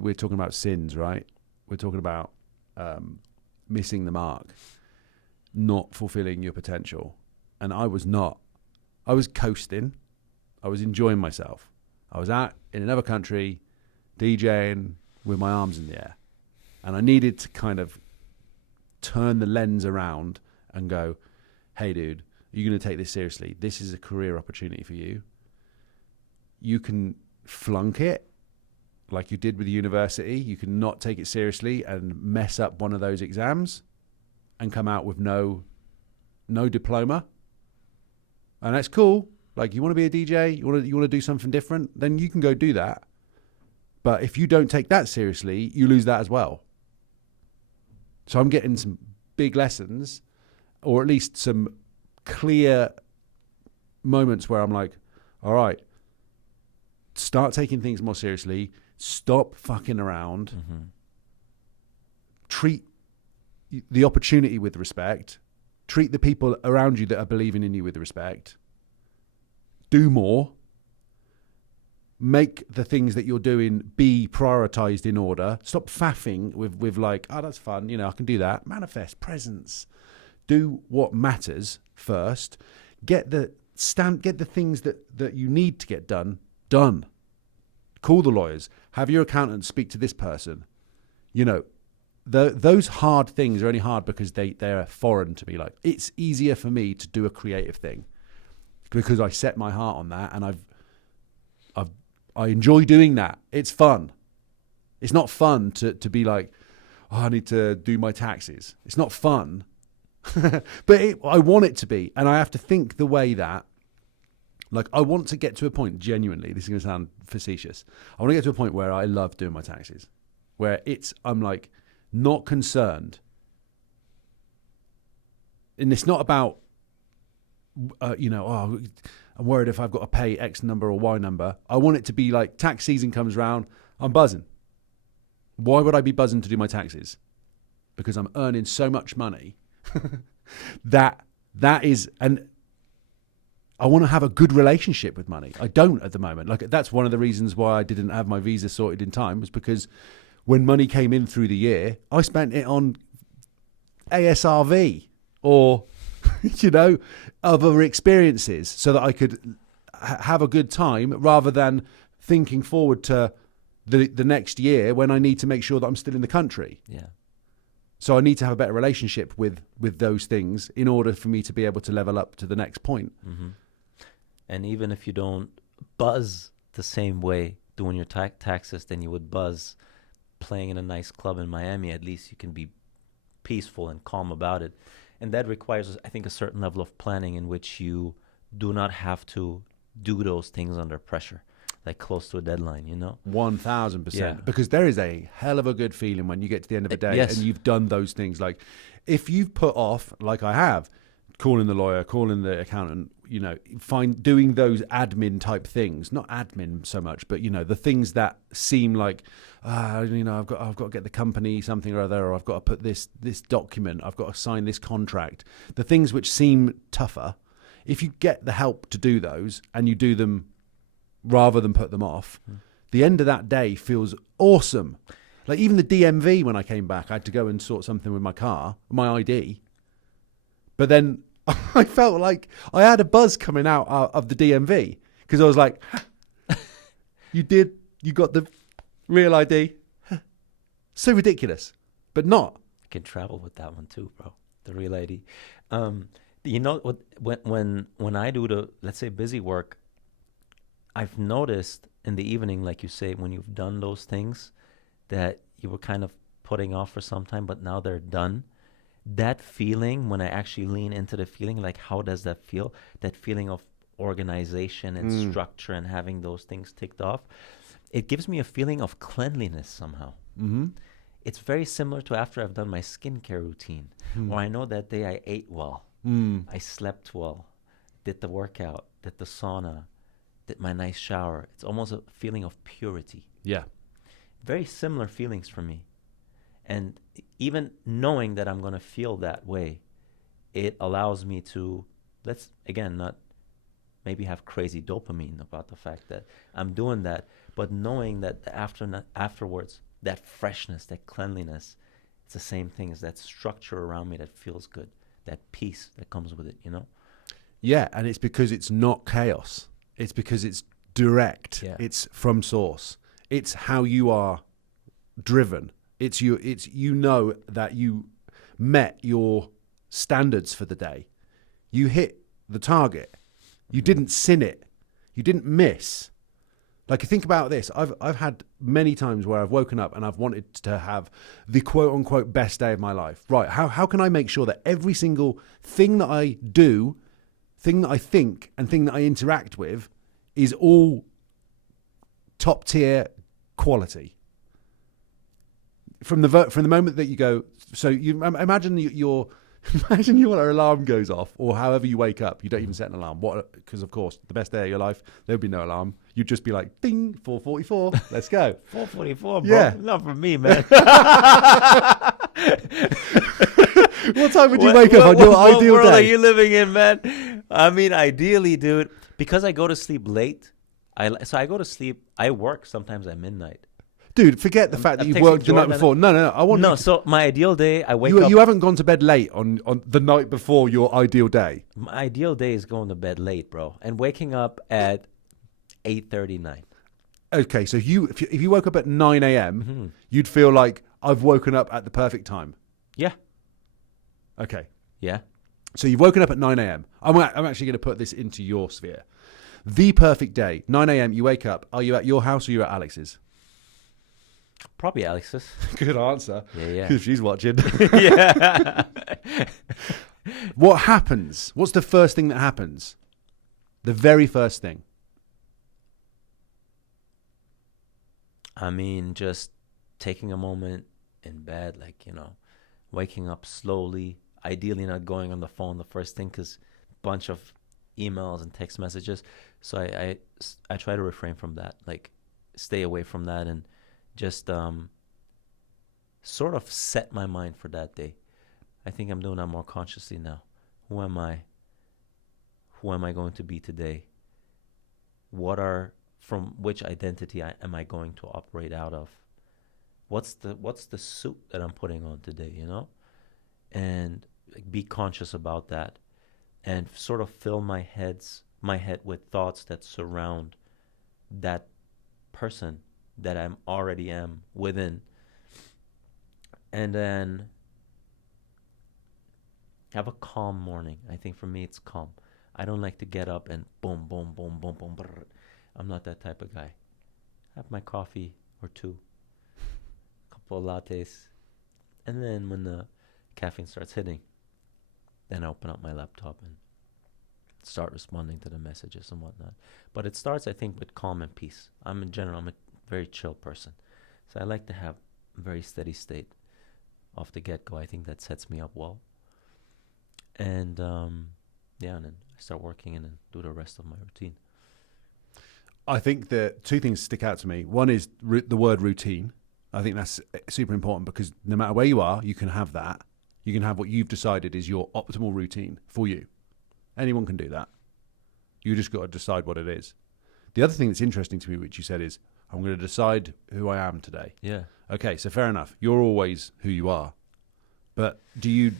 We're talking about sins, right? We're talking about missing the mark, not fulfilling your potential. And I was not. I was coasting. I was enjoying myself. I was out in another country, DJing with my arms in the air. And I needed to kind of turn the lens around and go, hey, dude, are you going to take this seriously? This is a career opportunity for you. You can flunk it like you did with university. You can not take it seriously and mess up one of those exams and come out with no diploma. And that's cool. Like, you want to be a DJ, you want to do something different, then you can go do that. But if you don't take that seriously, you lose that as well. So I'm getting some big lessons, or at least some clear moments where I'm like, all right, start taking things more seriously. Stop fucking around. Mm-hmm. Treat the opportunity with respect. Treat the people around you that are believing in you with respect. Do more. Make the things that you're doing be prioritized in order. Stop faffing with like, oh, that's fun. I can do that. Manifest presence. Do what matters first. Get the things that you need to get done. Call the lawyers. Have your accountant speak to this person. Those hard things are only hard because they're foreign to me. Like, it's easier for me to do a creative thing because I set my heart on that, and I enjoy doing that. It's fun. It's not fun to be like, oh, I need to do my taxes. It's not fun, but I want it to be, and I have to think the way that, like, I want to get to a point, genuinely, this is going to sound facetious, I want to get to a point where I love doing my taxes, where I'm like, not concerned. And it's not about, I'm worried if I've got to pay X number or Y number. I want it to be like, tax season comes around, I'm buzzing. Why would I be buzzing to do my taxes? Because I'm earning so much money that is, and I want to have a good relationship with money. I don't at the moment. Like, that's one of the reasons why I didn't have my visa sorted in time, was because when money came in through the year, I spent it on ASRV or, other experiences so that I could have a good time rather than thinking forward to the next year when I need to make sure that I'm still in the country. Yeah. So I need to have a better relationship with those things in order for me to be able to level up to the next point. Mm-hmm. And even if you don't buzz the same way doing your taxes than you would buzz playing in a nice club in Miami, at least you can be peaceful and calm about it. And that requires, I think, a certain level of planning in which you do not have to do those things under pressure, like close to a deadline, 1,000%. Yeah. Because there is a hell of a good feeling when you get to the end of the day yes. and you've done those things. Like, if you've put off, like I have, calling the lawyer, calling the accountant, doing those admin type things, not admin so much, but the things that seem like, I've got to get the company something or other, or I've got to put this document, I've got to sign this contract. The things which seem tougher, if you get the help to do those and you do them rather than put them off, the end of that day feels awesome. Like, even the DMV, when I came back, I had to go and sort something with my car, my ID. But then I felt like I had a buzz coming out of the DMV because I was like, you got the real ID. So ridiculous, but not. I can travel with that one too, bro. The real ID. What? When I do the, let's say, busy work, I've noticed in the evening, like you say, when you've done those things that you were kind of putting off for some time, but now they're done. That feeling, when I actually lean into the feeling, like, how does that feel? That feeling of organization and structure and having those things ticked off, it gives me a feeling of cleanliness somehow. Mm-hmm. It's very similar to after I've done my skincare routine, where I know that day I ate well, I slept well, did the workout, did the sauna, did my nice shower. It's almost a feeling of purity. Yeah. Very similar feelings for me. And even knowing that I'm going to feel that way, it allows me to, let's, again, not maybe have crazy dopamine about the fact that I'm doing that, but knowing that afterwards, that freshness, that cleanliness, it's the same thing as that structure around me that feels good, that peace that comes with it, you know? Yeah, and it's because it's not chaos. It's because it's direct. Yeah. It's from source. It's how you are driven. It's you know that you met your standards for the day. You hit the target. You didn't sin it. You didn't miss. Like, think about this. I've had many times where I've woken up and I've wanted to have the quote unquote best day of my life. Right. How can I make sure that every single thing that I do, thing that I think, and thing that I interact with is all top tier quality? From the moment that you go, so you imagine imagine your alarm goes off, or however you wake up, you don't even set an alarm. Because of course, the best day of your life, there would be no alarm. You'd just be like, ding, 4:44, let's go. 4:44, bro. Yeah. Not for me, man. What time would you wake up on your ideal what world day? are you living in, man? I mean, ideally, dude, because I go to sleep late. I go to sleep. I work sometimes at midnight. Dude, forget the fact that I'm you've worked the night Jordan. before. No. I want So my ideal day, I wake up. You haven't gone to bed late on the night before your ideal day. My ideal day is going to bed late, bro, and waking up at 8:39. Okay, so if you woke up at 9 a.m., you'd feel like I've woken up at the perfect time. Yeah. Okay. Yeah. So you've woken up at 9 a.m. I'm actually going to put this into your sphere. The perfect day, 9 a.m., you wake up. Are you at your house or are you at Alex's? Probably Alex's. Good answer. Yeah. If she's watching. Yeah. What happens? What's the first thing that happens? The very first thing. I mean, just taking a moment in bed, like, waking up slowly, ideally not going on the phone the first thing, because bunch of emails and text messages. So I try to refrain from that, like stay away from that, and just sort of set my mind for that day. I think I'm doing that more consciously now. Who am I? Who am I going to be today? From which identity am I going to operate out of? What's the suit that I'm putting on today, And be conscious about that, and sort of fill my head with thoughts that surround that person that I'm already am within. And then have a calm morning. I think for me it's calm. I don't like to get up and boom, boom, boom, boom, boom. Brr. I'm not that type of guy. Have my coffee or two, a couple of lattes, and then when the caffeine starts hitting, then I open up my laptop and start responding to the messages and whatnot. But it starts, I think, with calm and peace. I'm a very chill person. So I like to have a very steady state off the get-go. I think that sets me up well. And and then I start working and then do the rest of my routine. I think that two things stick out to me. One is the word routine. I think that's super important, because no matter where you are, you can have that. You can have what you've decided is your optimal routine for you. Anyone can do that. You just got to decide what it is. The other thing that's interesting to me, which you said, is I'm going to decide who I am today. Yeah. Okay, so fair enough. You're always who you are. But do you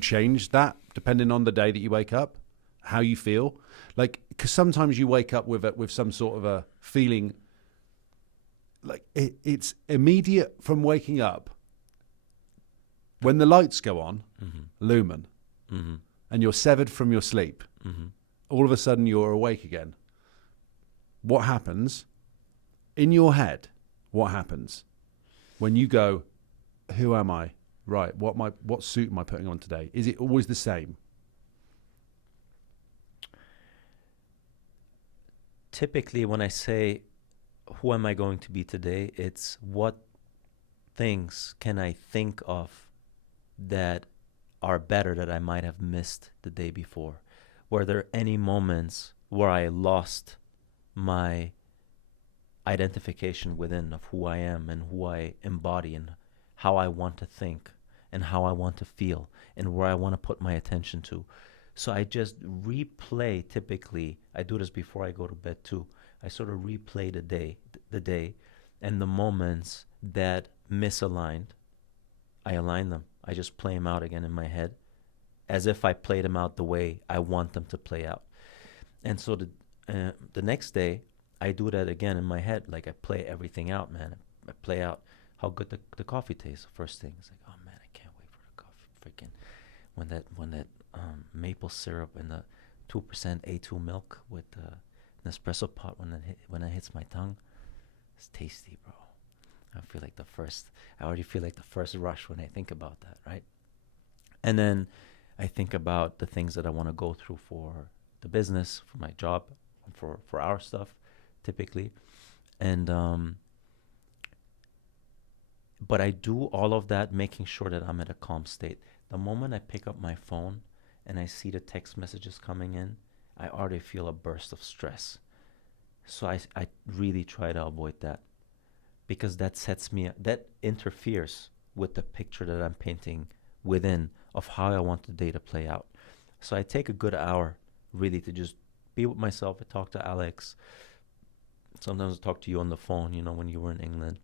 change that depending on the day that you wake up? How you feel? Like, because sometimes you wake up with some sort of a feeling, like it's immediate from waking up. When the lights go on, lumen, and you're severed from your sleep, all of a sudden you're awake again. What happens in your head? What happens when you go, who am I? Right, what suit am I putting on today? Is it always the same? Typically, when I say, who am I going to be today, it's what things can I think of that are better that I might have missed the day before? Were there any moments where I lost my identification within of who I am and who I embody and how I want to think and how I want to feel and where I want to put my attention to? So I just replay. Typically, I do this before I go to bed too. I sort of replay the day and the moments that misaligned, I align them. I just play them out again in my head as if I played them out the way I want them to play out. And so the next day, I do that again in my head. Like I play everything out, man. I play out how good the coffee tastes. First thing, it's like, oh man, I can't wait for the coffee. Freaking when that maple syrup and the 2% A2 milk with the Nespresso pot when it hits my tongue, it's tasty, bro. I already feel like the first rush when I think about that, right? And then I think about the things that I want to go through for the business, for my job, for our stuff, typically. And but I do all of that making sure that I'm at a calm state. The moment I pick up my phone and I see the text messages coming in, I already feel a burst of stress. So I really try to avoid that, because that interferes with the picture that I'm painting within of how I want the day to play out. So I take a good hour really to just be with myself. I talk to Alex. Sometimes I talk to you on the phone, when you were in England.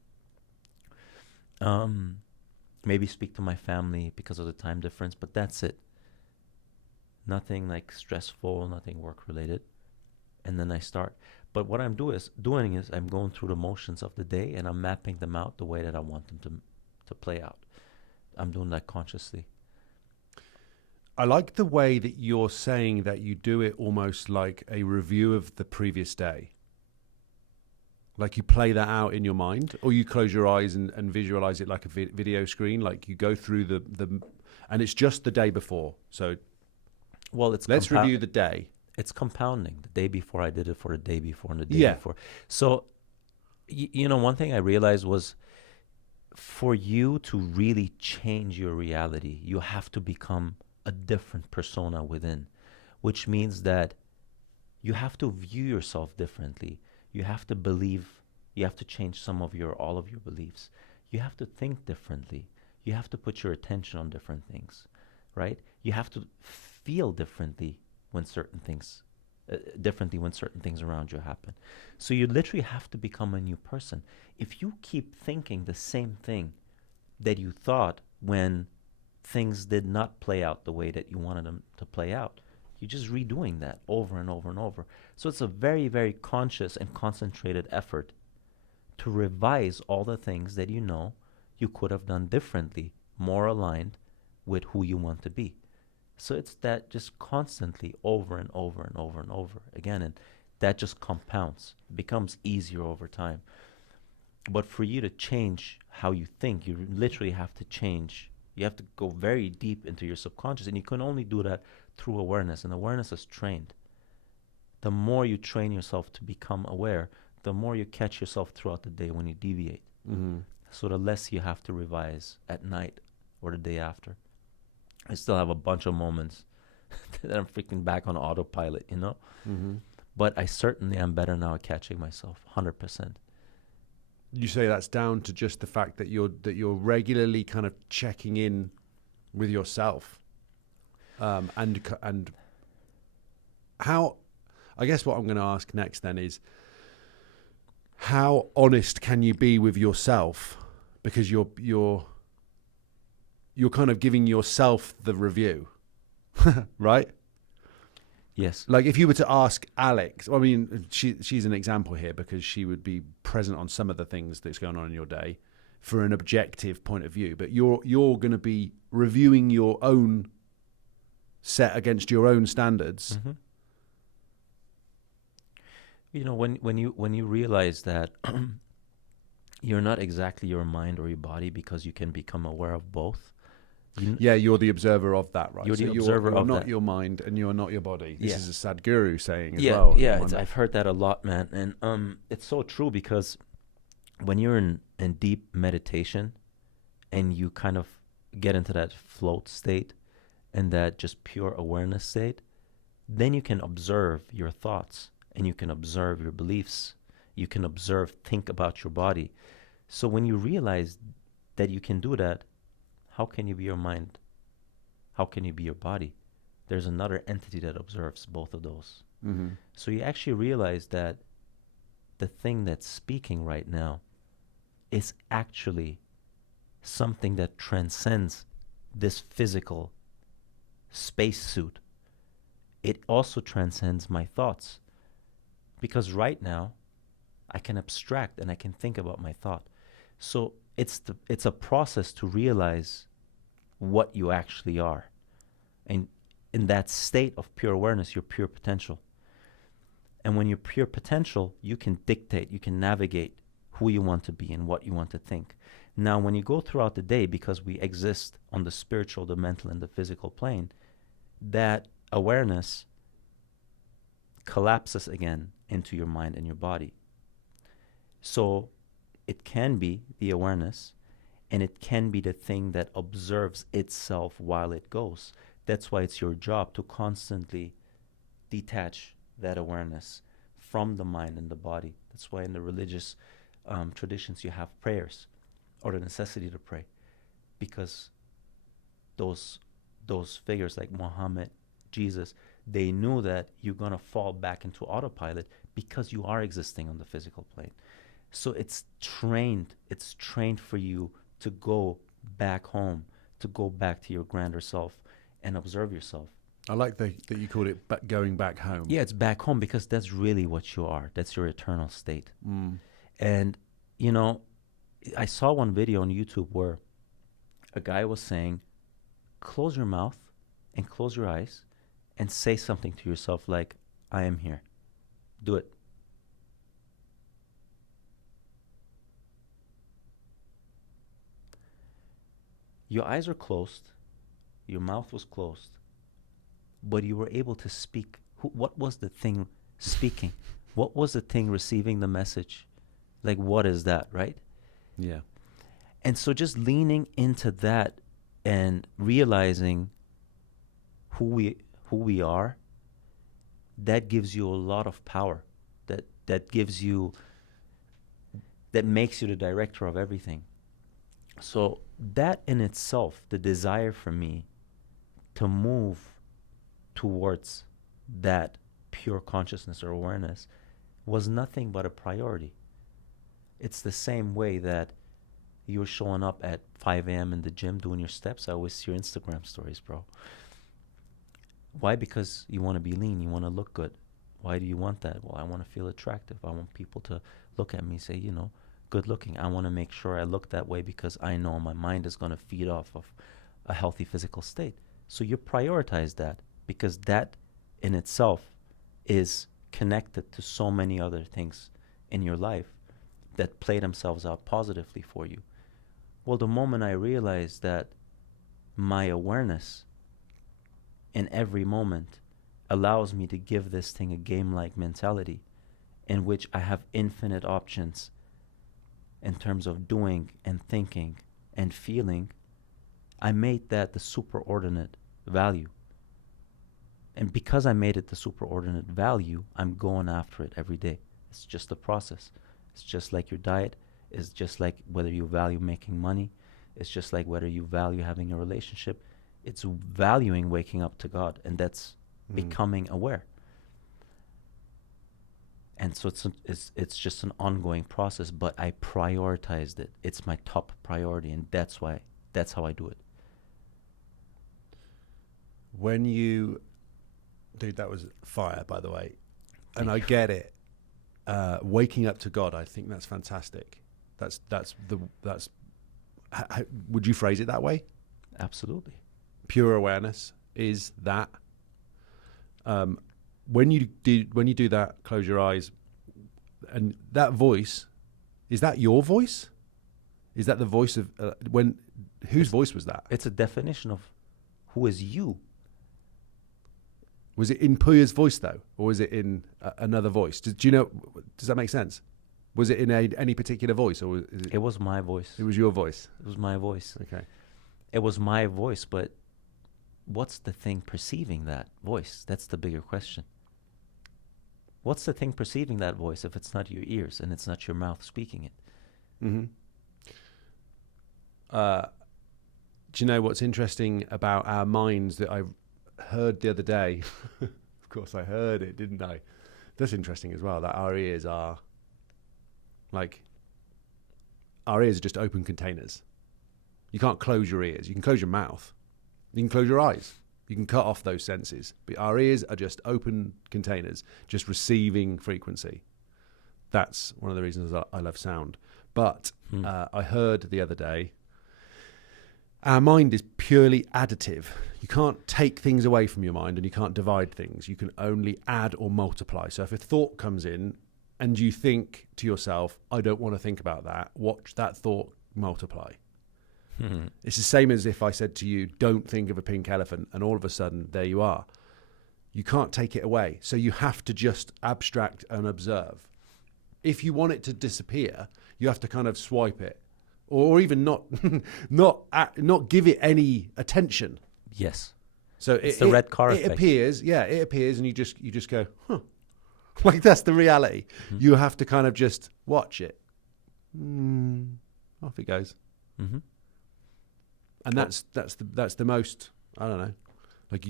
Maybe speak to my family because of the time difference, but that's it. Nothing like stressful, nothing work related. And then I start. But what I'm doing is I'm going through the motions of the day and I'm mapping them out the way that I want them to play out. I'm doing that consciously. I like the way that you're saying that you do it almost like a review of the previous day. Like you play that out in your mind, or you close your eyes and visualize it like a video screen. Like you go through and it's just the day before. So let's review the day. It's compounding. The day before I did it for the day before and the day before. So, one thing I realized was for you to really change your reality, you have to become a different persona within, which means that you have to view yourself differently. You have to change all of your beliefs. You have to think differently. You have to put your attention on different things, right? You have to feel differently when certain things around you happen. So you literally have to become a new person. If you keep thinking the same thing that you thought when things did not play out the way that you wanted them to play out, you're just redoing that over and over and over. So it's a very, very conscious and concentrated effort to revise all the things that you could have done differently, more aligned with who you want to be. So it's that just constantly over and over and over and over again. And that just compounds, becomes easier over time. But for you to change how you think, you literally have to change. You have to go very deep into your subconscious. And you can only do that through awareness. And awareness is trained. The more you train yourself to become aware, the more you catch yourself throughout the day when you deviate. Mm-hmm. So the less you have to revise at night or the day after. I still have a bunch of moments that I'm freaking back on autopilot, Mm-hmm. But I certainly am better now at catching myself, 100%. You say that's down to just the fact that you're regularly kind of checking in with yourself, and how. I guess what I'm going to ask next then is, how honest can you be with yourself? Because you're kind of giving yourself the review, right? Yes. Like if you were to ask Alex, I mean, she's an example here because she would be present on some of the things that's going on in your day for an objective point of view. But you're going to be reviewing your own set against your own standards. Mm-hmm. When you realize that you're not exactly your mind or your body, because you can become aware of both. You're the observer of that, right? You're the observer you're of not that. your mind and you're not your body. This is a Sadhguru saying as yeah, well. Yeah, I've heard that a lot, man. And it's so true, because when you're in deep meditation and you kind of get into that float state and that just pure awareness state, then you can observe your thoughts and you can observe your beliefs. You can think about your body. So when you realize that you can do that, how can you be your mind? How can you be your body? There's another entity that observes both of those. Mm-hmm. So you actually realize that the thing that's speaking right now is actually something that transcends this physical spacesuit. It also transcends my thoughts. Because right now, I can abstract and I can think about my thought. So it's a process to realize what you actually are. And in that state of pure awareness, you're pure potential. And when you're pure potential, you can dictate, you can navigate who you want to be and what you want to think. Now, when you go throughout the day, because we exist on the spiritual, the mental, and the physical plane, that awareness collapses again into your mind and your body. So it can be the awareness, and it can be the thing that observes itself while it goes. That's why it's your job to constantly detach that awareness from the mind and the body. That's why in the religious traditions you have prayers, or the necessity to pray, because those figures like Muhammad, Jesus, they knew that you're going to fall back into autopilot because you are existing on the physical plane. So it's trained for you to go back home, to go back to your grander self and observe yourself. I like that you called it going back home. Yeah, it's back home because that's really what you are. That's your eternal state. And, you know, I saw one video on YouTube where a guy was saying, close your mouth and close your eyes and say something to yourself like, I am here. Do it. Your eyes are closed. Your mouth was closed. But you were able to speak. What was the thing speaking? What was the thing receiving the message? Like, what is that, right? Yeah. And so just leaning into that and realizing who we are, that gives you a lot of power. That gives you, that makes you the director of everything. So that in itself, the desire for me to move towards that pure consciousness or awareness was nothing but a priority. It's the same way that you were showing up at 5 a.m. in the gym doing your steps. I always see your Instagram stories, bro. Why? Because you want to be lean. You want to look good. Why do you want that? Well, I want to feel attractive. I want people to look at me and say, you know, good looking. I want to make sure I look that way because I know my mind is going to feed off of a healthy physical state. So you prioritize that because that in itself is connected to so many other things in your life that play themselves out positively for you. Well, the moment I realized that my awareness in every moment allows me to give this thing a game-like mentality in which I have infinite options in terms of doing and thinking and feeling, I made that the superordinate value. And because I made it the superordinate value, I'm going after it every day. It's just a process. It's just like your diet. It's just like whether you value making money. It's just like whether you value having a relationship. It's valuing waking up to God, and that's becoming aware. And so it's just an ongoing process, but I prioritized it. It's my top priority, and that's how I do it. When you, dude, that was fire, by the way, and I get it. Waking up to God, I think that's fantastic. Would you phrase it that way? Absolutely. Pure awareness is that. When you do that, close your eyes, and that voice, is that your voice? Is that the voice of whose voice was that? It's a definition of who is you. Was it in Puya's voice though, or was it in another voice? Do you know? Does that make sense? Was it in any particular voice, or it was my voice? It was your voice. It was my voice. Okay. It was my voice, but what's the thing perceiving that voice? That's the bigger question. What's the thing perceiving that voice if it's not your ears and it's not your mouth speaking it? Mm-hmm. Do you know what's interesting about our minds that I heard the other day? Of course I heard it, didn't I? That's interesting as well, that our ears are like our ears are just open containers. You can't close your ears. You can close your mouth. You can close your eyes. You can cut off those senses. But our ears are just open containers, just receiving frequency. That's one of the reasons I love sound. But I heard the other day, our mind is purely additive. You can't take things away from your mind and you can't divide things. You can only add or multiply. So if a thought comes in and you think to yourself, I don't want to think about that, watch that thought multiply. It's the same as if I said to you, don't think of a pink elephant, and all of a sudden, there you are. You can't take it away. So you have to just abstract and observe. If you want it to disappear, you have to kind of swipe it, or even not give it any attention. Yes. So it's the red car effect. It appears, and you just go, huh. Like that's the reality. You have to kind of just watch it. Off it goes. And that's the most, I don't know, like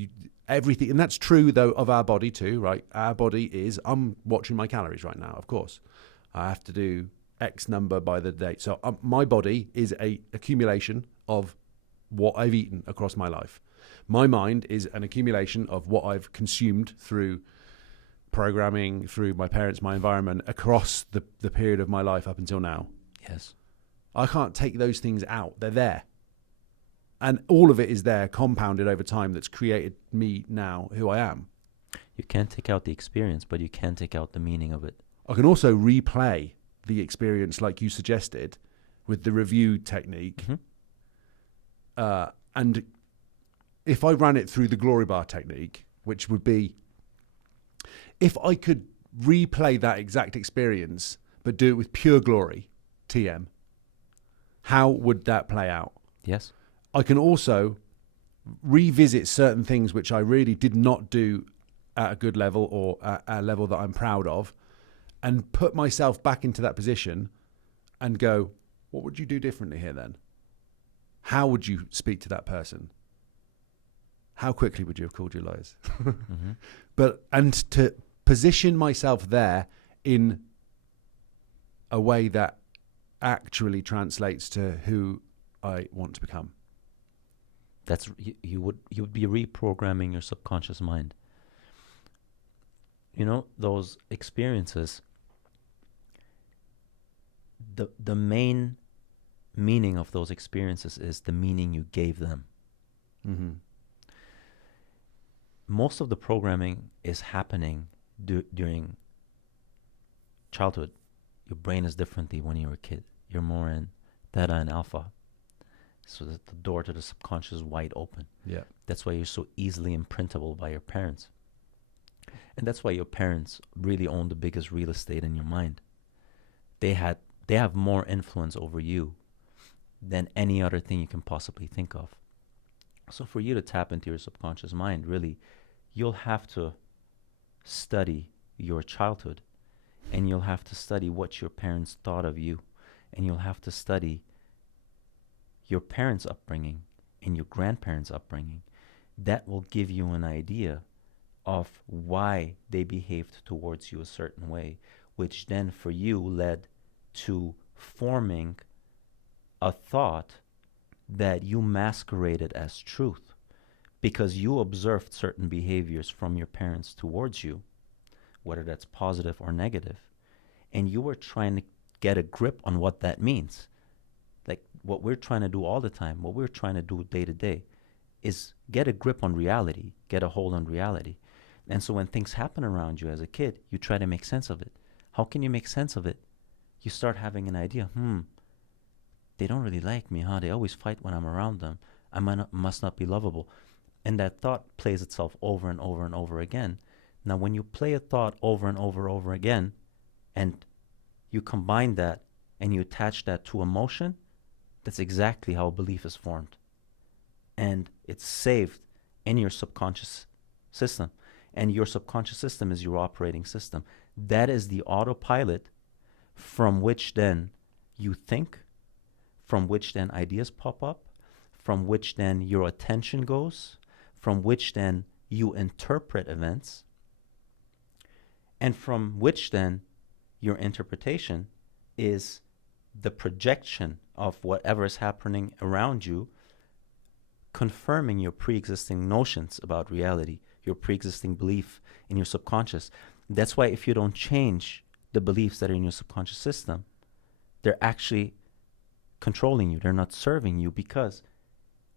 everything, and that's true though of our body too, right? Our body is, I'm watching my calories right now, of course. I have to do X number by the date. So my body is a accumulation of what I've eaten across my life. My mind is an accumulation of what I've consumed through programming, through my parents, my environment, across the period of my life up until now. Yes. I can't take those things out. They're there. And all of it is there, compounded over time, that's created me now, who I am. You can't take out the experience, but you can take out the meaning of it. I can also replay the experience like you suggested with the review technique. And if I ran it through the glory bar technique, which would be, if I could replay that exact experience, but do it with pure glory, TM, how would that play out? Yes. I can also revisit certain things which I really did not do at a good level or at a level that I'm proud of, and put myself back into that position and go, what would you do differently here then? How would you speak to that person? How quickly would you have called your lawyers? And to position myself there in a way that actually translates to who I want to become. That's you would be reprogramming your subconscious mind. You know, those experiences, the main meaning of those experiences is the meaning you gave them. Most of the programming is happening during childhood. Your brain is differently when you're a kid. You're more in theta and alpha. So that the door to the subconscious is wide open. Yeah. That's why you're so easily imprintable by your parents. And that's why your parents really own the biggest real estate in your mind. They have more influence over you than any other thing you can possibly think of. So for you to tap into your subconscious mind, really, you'll have to study your childhood, and you'll have to study what your parents thought of you, and you'll have to study your parents' upbringing and your grandparents' upbringing. That will give you an idea of why they behaved towards you a certain way, which then for you led to forming a thought that you masqueraded as truth because you observed certain behaviors from your parents towards you, whether that's positive or negative, and you were trying to get a grip on what that means. Like what we're trying to do all the time, what we're trying to do day to day is get a grip on reality, get a hold on reality. And so when things happen around you as a kid, you try to make sense of it. How can you make sense of it? You start having an idea, they don't really like me, huh? They always fight when I'm around them. I must not be lovable. And that thought plays itself over and over and over again. Now, when you play a thought over and over again, and you combine that and you attach that to emotion, that's exactly how a belief is formed. And it's saved in your subconscious system. And your subconscious system is your operating system. That is the autopilot from which then you think, from which then ideas pop up, from which then your attention goes, from which then you interpret events, and from which then your interpretation is the projection of whatever is happening around you, confirming your pre-existing notions about reality, your pre-existing belief in your subconscious. That's why if you don't change the beliefs that are in your subconscious system, they're actually controlling you. They're not serving you, because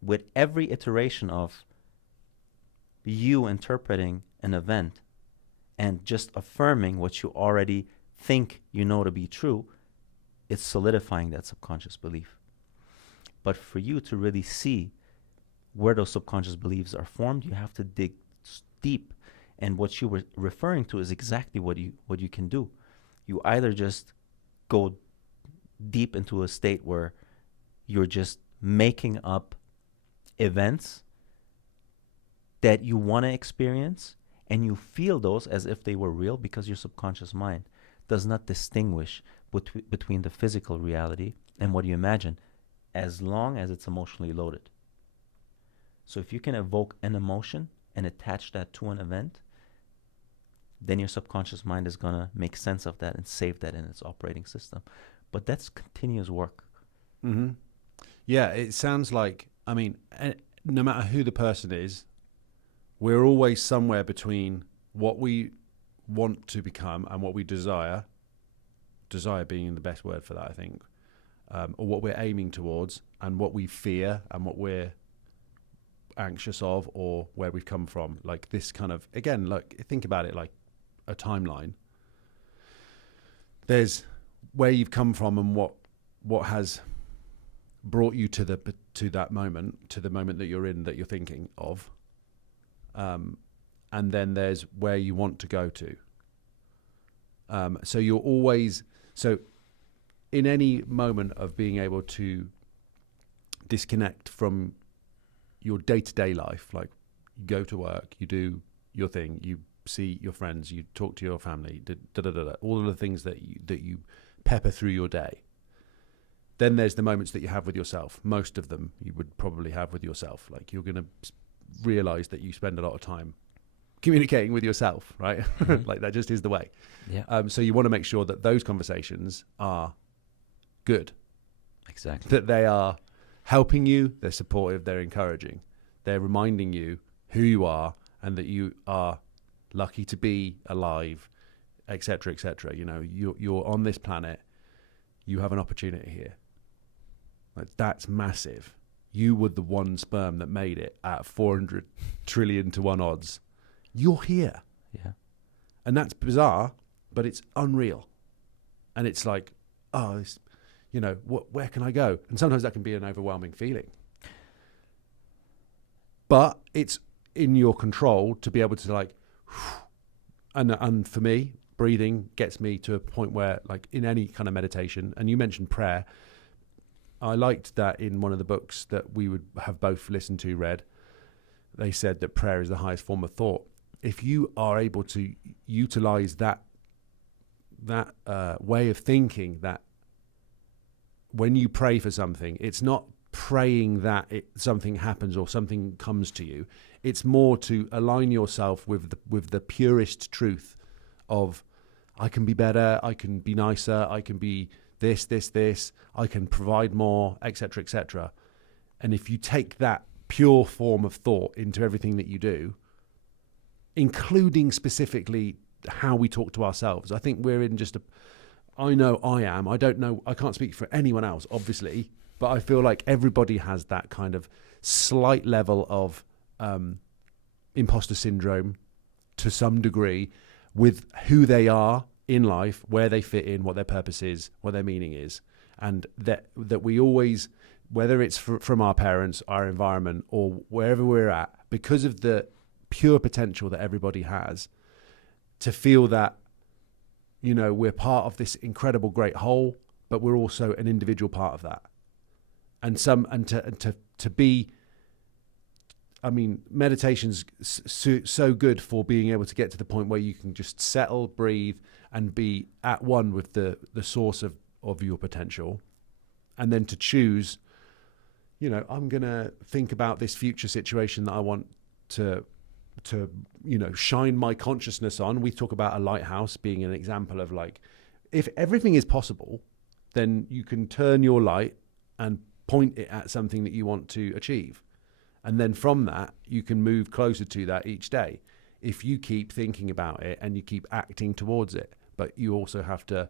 with every iteration of you interpreting an event and just affirming what you already think you know to be true, it's solidifying that subconscious belief. But for you to really see where those subconscious beliefs are formed, you have to dig deep. And what you were referring to is exactly what you can do. You either just go deep into a state where you're just making up events that you want to experience, and you feel those as if they were real, because your subconscious mind does not distinguish between the physical reality and what you imagine, as long as it's emotionally loaded. So if you can evoke an emotion and attach that to an event, then your subconscious mind is going to make sense of that and save that in its operating system. But that's continuous work. Mm-hmm. Yeah, it sounds like, I mean, no matter who the person is, we're always somewhere between what we want to become and what we desire being the best word for that, I think, or what we're aiming towards, and what we fear and what we're anxious of, or where we've come from. Like this kind of, again, like think about it like a timeline. There's where you've come from and what has brought you to that moment, to the moment that you're in, that you're thinking of, and then there's where you want to go to. So you're always, so in any moment of being able to disconnect from your day-to-day life, like you go to work, you do your thing, you see your friends, you talk to your family, all of the things that you pepper through your day. Then there's the moments that you have with yourself. Most of them you would probably have with yourself. Like you're going to realize that you spend a lot of time communicating with yourself, right? Like that just is the way. Yeah. So you want to make sure that those conversations are good. Exactly. That they are helping you, they're supportive, they're encouraging. They're reminding you who you are and that you are lucky to be alive, etc., etc. You know, you're on this planet. You have an opportunity here. Like, that's massive. You were the one sperm that made it at 400 trillion to 1 odds. You're here. Yeah. And that's bizarre, but it's unreal. And it's like, oh, it's, you know, where can I go? And sometimes that can be an overwhelming feeling. But it's in your control to be able to like, and for me, breathing gets me to a point where, like in any kind of meditation, and you mentioned prayer, I liked that in one of the books that we would have both listened to, read, they said that prayer is the highest form of thought. If you are able to utilize that way of thinking, that when you pray for something, it's not praying that something happens or something comes to you. It's more to align yourself with the purest truth of, I can be better, I can be nicer, I can be this, I can provide more, etc., etc. And if you take that pure form of thought into everything that you do, including specifically how we talk to ourselves, I think we're in just I know I am, I don't know, I can't speak for anyone else, obviously, but I feel like everybody has that kind of slight level of imposter syndrome to some degree with who they are in life, where they fit in, what their purpose is, what their meaning is. And that we always, whether it's from our parents, our environment, or wherever we're at, because of the pure potential that everybody has, to feel that, you know, we're part of this incredible great whole, but we're also an individual part of that. And to be, I mean, meditation's so good for being able to get to the point where you can just settle, breathe, and be at one with the source of your potential. And then to choose, you know, I'm going to think about this future situation that I want to, you know, shine my consciousness on. We talk about a lighthouse being an example of, like, if everything is possible, then you can turn your light and point it at something that you want to achieve. And then from that, you can move closer to that each day. If you keep thinking about it and you keep acting towards it, but you also have to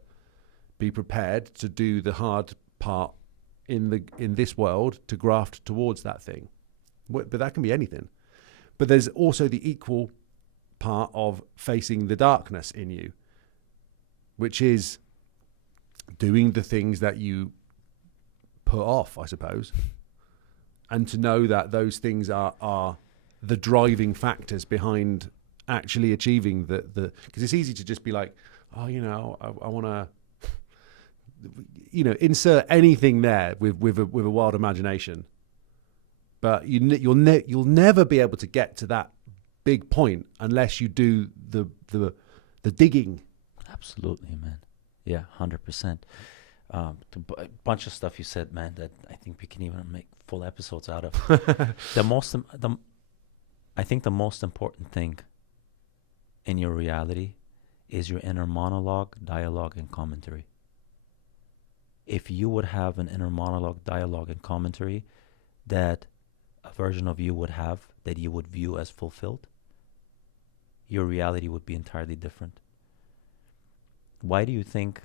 be prepared to do the hard part in this world to graft towards that thing. But that can be anything. But there's also the equal part of facing the darkness in you, which is doing the things that you put off, I suppose, and to know that those things are the driving factors behind actually achieving the because it's easy to just be like, oh, I want to, insert anything there with a wild imagination, but you'll never be able to get to that big point unless you do the digging. Absolutely, man. Yeah, 100%. A bunch of stuff you said, man, that I think we can even make full episodes out of. I think the most important thing in your reality is your inner monologue, dialogue, and commentary. If you would have an inner monologue, dialogue, and commentary that a version of you would have that you would view as fulfilled, your reality would be entirely different. Why do you think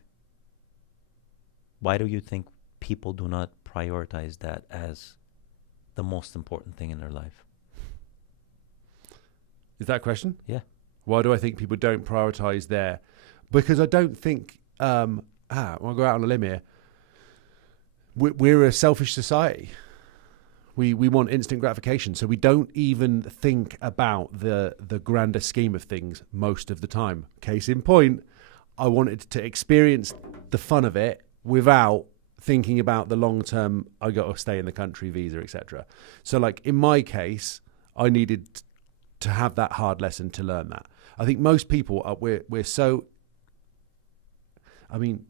people do not prioritize that as the most important thing in their life? Is that a question? Yeah. Why do I think people don't prioritize there? Because I don't think, I'll go out on a limb here. We're a selfish society. We want instant gratification, so we don't even think about the grander scheme of things most of the time. Case in point, I wanted to experience the fun of it without thinking about the long term. I got to stay in the country, visa, etc. So, like in my case, I needed to have that hard lesson to learn that. I think most people are we're so. I mean,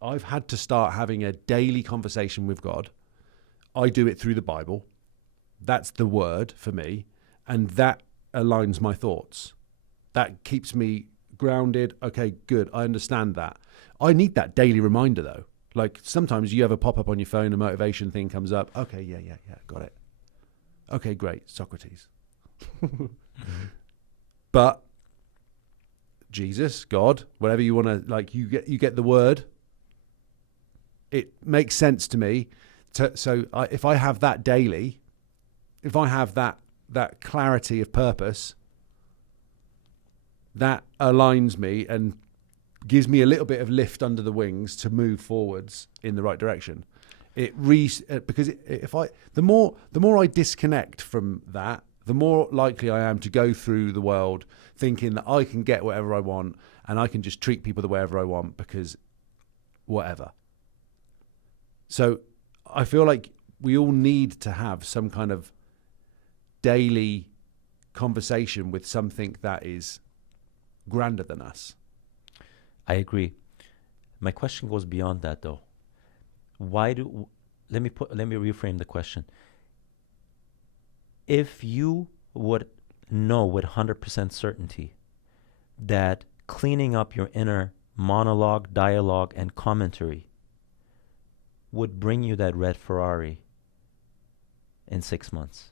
I've had to start having a daily conversation with God. I do it through the Bible. That's the word for me, and that aligns my thoughts. That keeps me grounded. Okay, good. I understand that. I need that daily reminder though. Like sometimes you have a pop-up on your phone, a motivation thing comes up. Okay, yeah, got it. Okay, great. Socrates. But Jesus, God, whatever you want to, like, you get the word. It makes sense to me. If I have that daily, if I have that clarity of purpose, that aligns me and gives me a little bit of lift under the wings to move forwards in the right direction. Because the more I disconnect from that, the more likely I am to go through the world thinking that I can get whatever I want and I can just treat people the way ever I want because whatever. So I feel like we all need to have some kind of daily conversation with something that is grander than us. I agree. My question goes beyond that though. Let me reframe the question. If you would know with 100% certainty that cleaning up your inner monologue, dialogue, and commentary would bring you that red Ferrari in 6 months,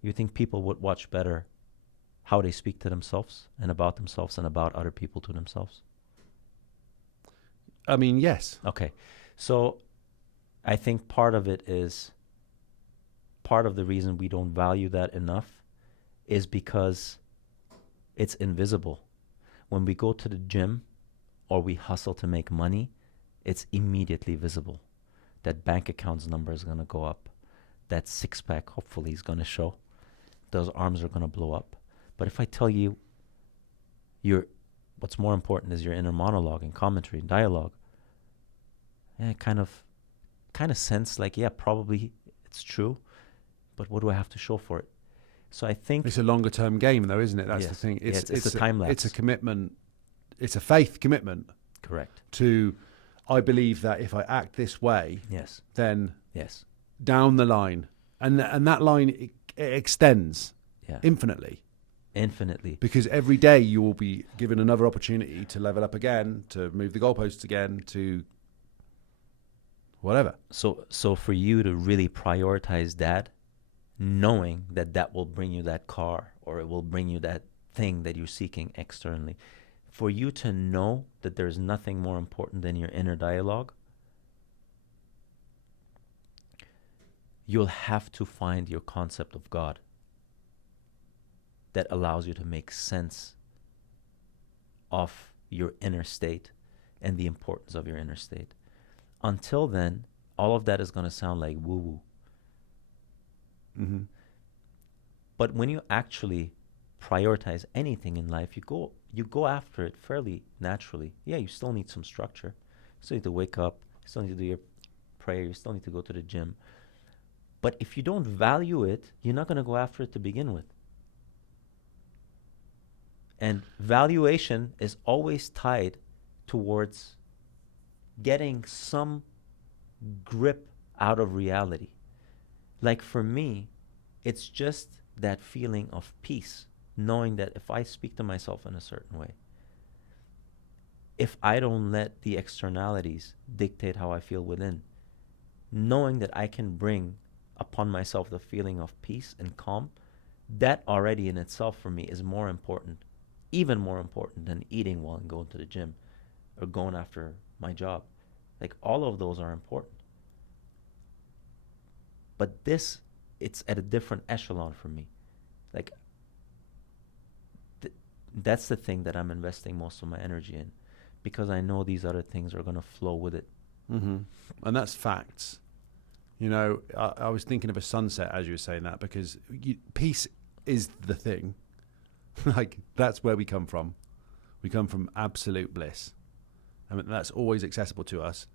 you think people would watch better how they speak to themselves and about other people to themselves? I mean, yes. Okay. So I think part of the reason we don't value that enough is because it's invisible. When we go to the gym or we hustle to make money, it's immediately visible. That bank account's number is going to go up. That six-pack hopefully is going to show. Those arms are going to blow up. But if I tell you what's more important is your inner monologue and commentary and dialogue, kind of sense like, yeah, probably it's true, but what do I have to show for it? So I think it's a longer term game though, isn't it? That's yes. the thing. It's a time lapse. It's a commitment. It's a faith commitment. Correct. I believe that if I act this way, yes, then yes, down the line, and that line it extends infinitely. Infinitely. Because every day you will be given another opportunity to level up again, to move the goalposts again, to whatever. So for you to really prioritize that, knowing that that will bring you that car, or it will bring you that thing that you're seeking externally, for you to know that there's nothing more important than your inner dialogue, you'll have to find your concept of God that allows you to make sense of your inner state and the importance of your inner state. Until then, all of that is going to sound like woo-woo. Mm-hmm. But when you actually prioritize anything in life, you go after it fairly naturally. Yeah, you still need some structure. You still need to wake up. You still need to do your prayer. You still need to go to the gym. But if you don't value it, you're not going to go after it to begin with. And valuation is always tied towards getting some grip out of reality. Like for me, it's just that feeling of peace, knowing that if I speak to myself in a certain way, if I don't let the externalities dictate how I feel within, knowing that I can bring upon myself the feeling of peace and calm, that already in itself for me is more important, even more important than eating well and going to the gym or going after my job. Like all of those are important. But this, it's at a different echelon for me. Like that's the thing that I'm investing most of my energy in, because I know these other things are going to flow with it. Mm-hmm. And that's facts. You know, I was thinking of a sunset as you were saying that, because peace is the thing. Like, that's where we come from. We come from absolute bliss. I mean, that's always accessible to us.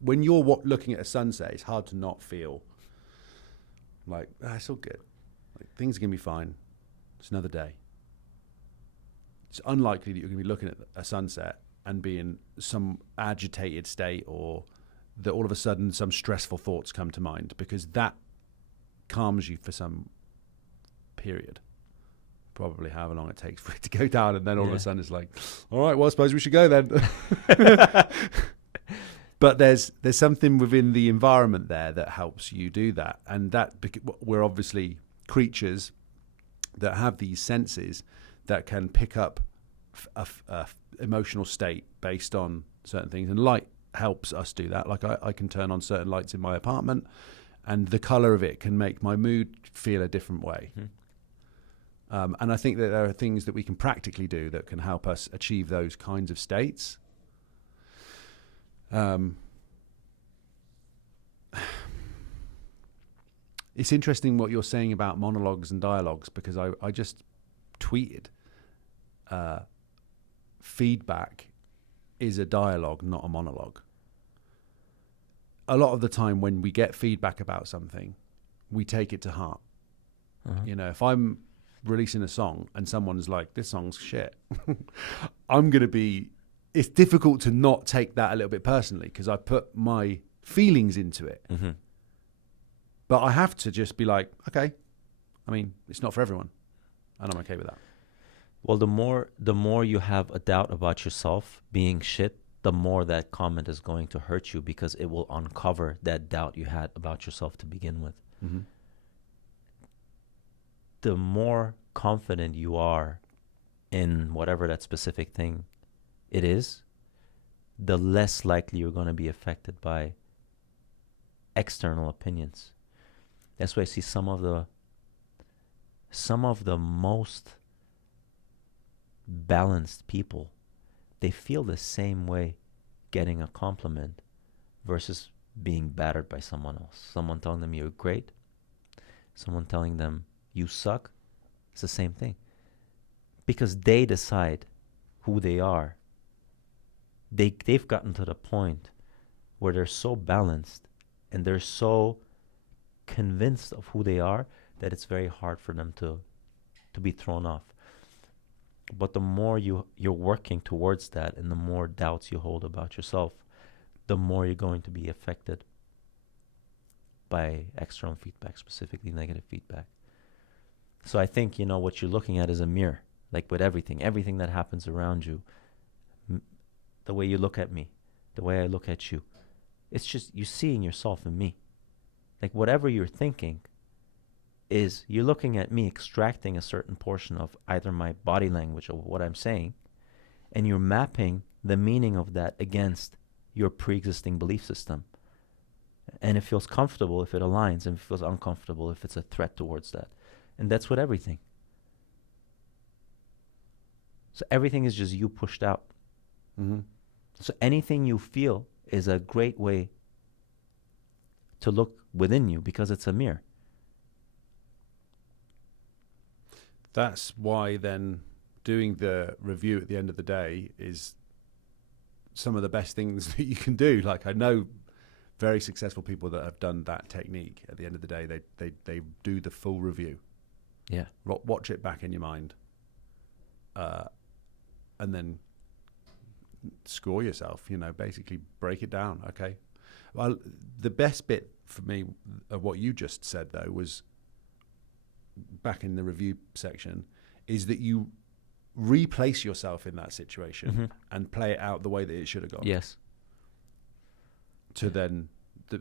When you're looking at a sunset, it's hard to not feel like, it's all good. Like, things are going to be fine. It's another day. It's unlikely that you're going to be looking at a sunset and be in some agitated state, or that all of a sudden some stressful thoughts come to mind, because that calms you for some period, probably however long it takes for it to go down, and then all of a sudden it's like, all right, well, I suppose we should go then. But there's something within the environment there that helps you do that, and that we're obviously creatures that have these senses that can pick up a emotional state based on certain things, and light helps us do that. Like I can turn on certain lights in my apartment, and the color of it can make my mood feel a different way. Mm-hmm. And I think that there are things that we can practically do that can help us achieve those kinds of states. It's interesting what you're saying about monologues and dialogues, because I just tweeted feedback is a dialogue, not a monologue. A lot of the time when we get feedback about something, we take it to heart. Uh-huh. You know, if I'm releasing a song and someone's like, this song's shit, it's difficult to not take that a little bit personally, because I put my feelings into it. Mm-hmm. But I have to just be like, okay, I mean, it's not for everyone, and I'm okay with that. Well, the more you have a doubt about yourself being shit, the more that comment is going to hurt you, because it will uncover that doubt you had about yourself to begin with. Mm-hmm. The more confident you are in whatever that specific thing it is, the less likely you're going to be affected by external opinions. That's why I see some of the most balanced people, they feel the same way getting a compliment versus being battered by someone else. Someone telling them you're great, someone telling them you suck. It's the same thing, because they decide who they are. They've gotten to the point where they're so balanced and they're so convinced of who they are that it's very hard for them to be thrown off. But the more you're working towards that, and the more doubts you hold about yourself, the more you're going to be affected by external feedback, specifically negative feedback. So I think, what you're looking at is a mirror, like with everything that happens around you, the way you look at me, the way I look at you. It's just you seeing yourself in me. Like whatever you're thinking is you're looking at me extracting a certain portion of either my body language or what I'm saying, and you're mapping the meaning of that against your pre-existing belief system. And it feels comfortable if it aligns, and it feels uncomfortable if it's a threat towards that. And that's with everything. So everything is just you pushed out. Mm-hmm. So anything you feel is a great way to look within you because it's a mirror. That's why then doing the review at the end of the day is some of the best things that you can do. Like I know very successful people that have done that technique. At the end of the day, they do the full review. Yeah. Watch it back in your mind. And then score yourself, basically break it down. Okay. Well, the best bit for me of what you just said, though, was back in the review section, is that you replace yourself in that situation and play it out the way that it should have gone. Yes. To then,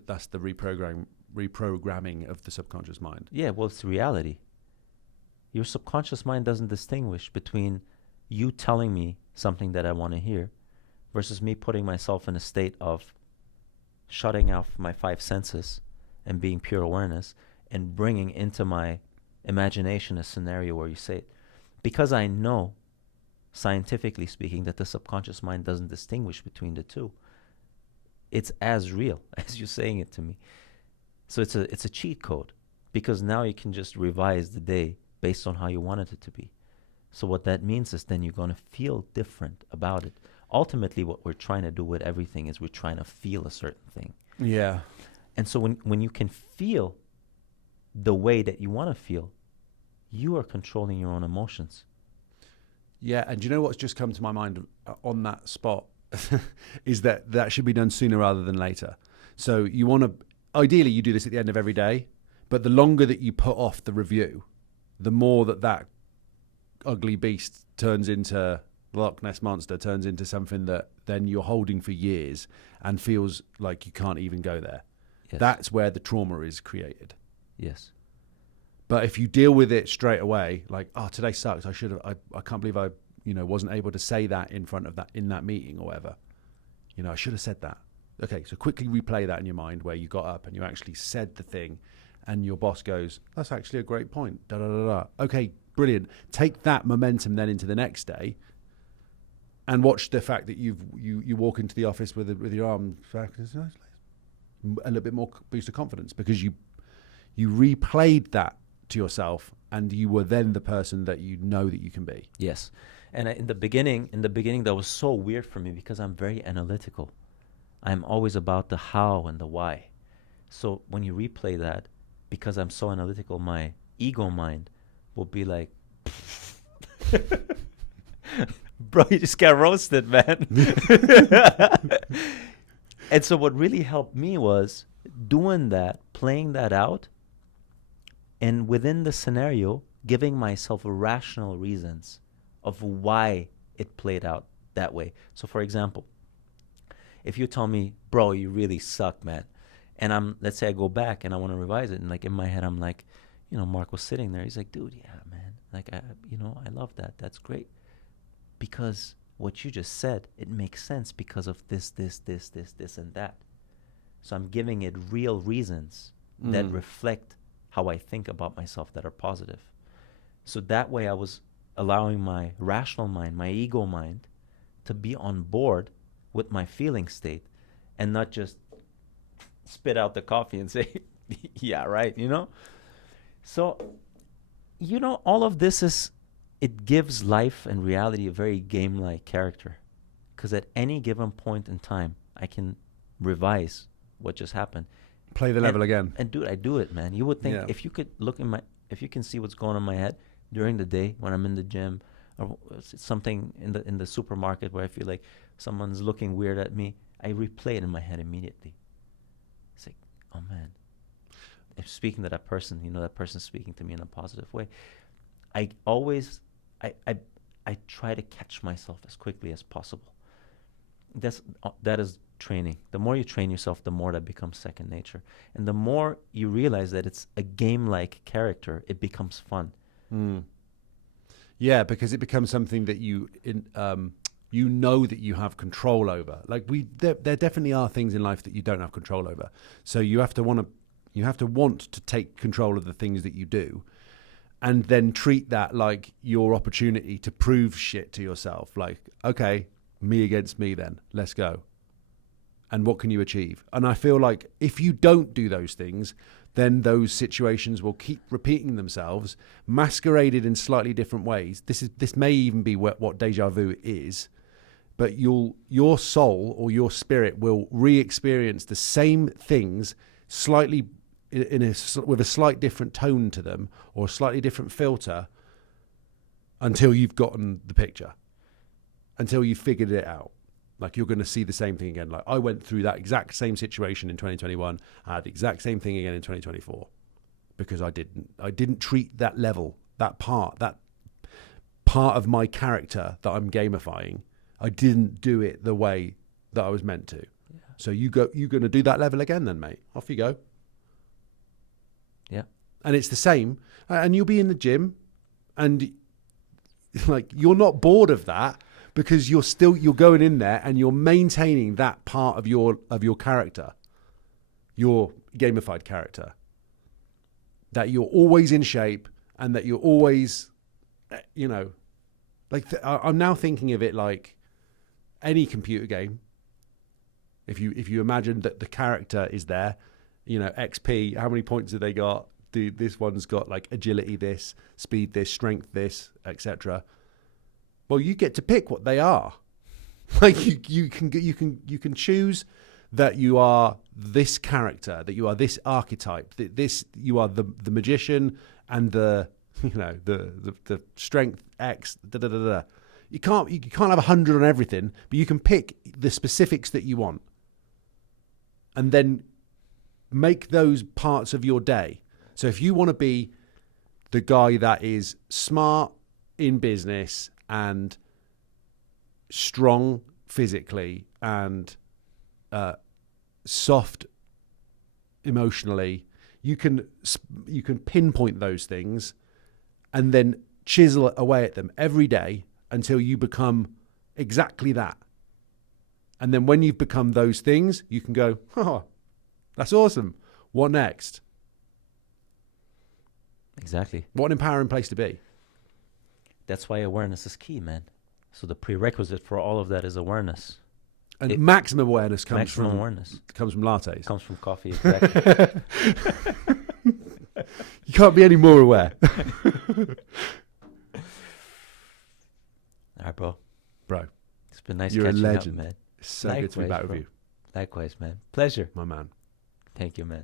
that's the reprogramming of the subconscious mind. Yeah, well, it's reality. Your subconscious mind doesn't distinguish between you telling me something that I want to hear versus me putting myself in a state of shutting off my 5 senses and being pure awareness and bringing into my imagination a scenario where you say it. Because I know, scientifically speaking, that the subconscious mind doesn't distinguish between the two. It's as real as you saying it to me. So it's a cheat code, because now you can just revise the day based on how you wanted it to be. So what that means is then you're going to feel different about it. Ultimately, what we're trying to do with everything is we're trying to feel a certain thing. Yeah. And so when you can feel the way that you want to feel, you are controlling your own emotions. Yeah, and do you know what's just come to my mind on that spot is that should be done sooner rather than later. So you want to, ideally you do this at the end of every day, but the longer that you put off the review, the more that ugly beast turns into the Loch Ness Monster, turns into something that then you're holding for years and feels like you can't even go there. Yes. That's where the trauma is created. Yes. But if you deal with it straight away, like, oh, today sucks. I can't believe I, wasn't able to say that in front of that, in that meeting or whatever. I should have said that. Okay. So quickly replay that in your mind where you got up and you actually said the thing and your boss goes, that's actually a great point. Da, da, da, da. Okay, brilliant. Take that momentum then into the next day and watch the fact that you walk into the office with your arms back, a little bit more boost of confidence because you replayed that to yourself, and you were then the person that you know that you can be. Yes. And in the beginning, that was so weird for me because I'm very analytical. I'm always about the how and the why. So when you replay that, because I'm so analytical, my ego mind will be like, bro, you just got roasted, man. And so what really helped me was doing that, playing that out, and within the scenario, giving myself rational reasons of why it played out that way. So for example, if you tell me, bro, you really suck, man, and let's say I go back and I want to revise it, and like in my head, I'm like, Mark was sitting there. He's like, dude, yeah, man, like, I love that. That's great. Because what you just said, it makes sense because of this, and that. So I'm giving it real reasons that reflect how I think about myself that are positive. So that way I was allowing my rational mind, my ego mind, to be on board with my feeling state and not just spit out the coffee and say, yeah, right, So, all of this it gives life and reality a very game-like character. Because at any given point in time, I can revise what just happened. Play the level again. And dude, I do it, man. You would think if you could if you can see what's going on in my head during the day when I'm in the gym or something in the supermarket where I feel like someone's looking weird at me, I replay it in my head immediately. It's like, oh man, if speaking to that person, that person's speaking to me in a positive way. I always, I try to catch myself as quickly as possible. That is training. The more you train yourself, the more that becomes second nature. And the more you realize that it's a game-like character, it becomes fun. Yeah, because it becomes something that you know that you have control over. Like there definitely are things in life that you don't have control over. So you have to want to take control of the things that you do, and then treat that like your opportunity to prove shit to yourself. Like, okay, me against me then, let's go. And what can you achieve? And I feel like if you don't do those things, then those situations will keep repeating themselves, masqueraded in slightly different ways. This may even be what deja vu is, but your soul or your spirit will re-experience the same things slightly with a slight different tone to them or a slightly different filter until you've gotten the picture, until you've figured it out. Like, you're going to see the same thing again. Like, I went through that exact same situation in 2021. I had the exact same thing again in 2024 because I didn't treat that level, that part of my character that I'm gamifying. I didn't do it the way that I was meant to. Yeah. So you're going to do that level again then, mate. Off you go. Yeah. And it's the same. And you'll be in the gym and like, you're not bored of that because you're going in there and you're maintaining that part of your character, your gamified character, that you're always in shape and that you're always, like I'm now thinking of it like any computer game. If you imagine that the character is there, XP, how many points have they got? This one's got like agility this, speed this, strength this, etc. Well, you get to pick what they are. Like you can choose that you are this character, that you are this archetype, that you are the magician and the strength X. You can't have 100 on everything, but you can pick the specifics that you want, and then make those parts of your day. So if you want to be the guy that is smart in business and strong physically and soft emotionally, you can pinpoint those things and then chisel away at them every day until you become exactly that. And then when you've become those things, you can go, oh, that's awesome. What next? Exactly. What an empowering place to be. That's why awareness is key, man. So the prerequisite for all of that is awareness. And maximum awareness comes from lattes. Comes from coffee, exactly. You can't be any more aware. All right, bro. Bro. It's been nice You're catching a legend. up, man. It's so good to be back with you. Likewise, man. Pleasure. My man. Thank you, man.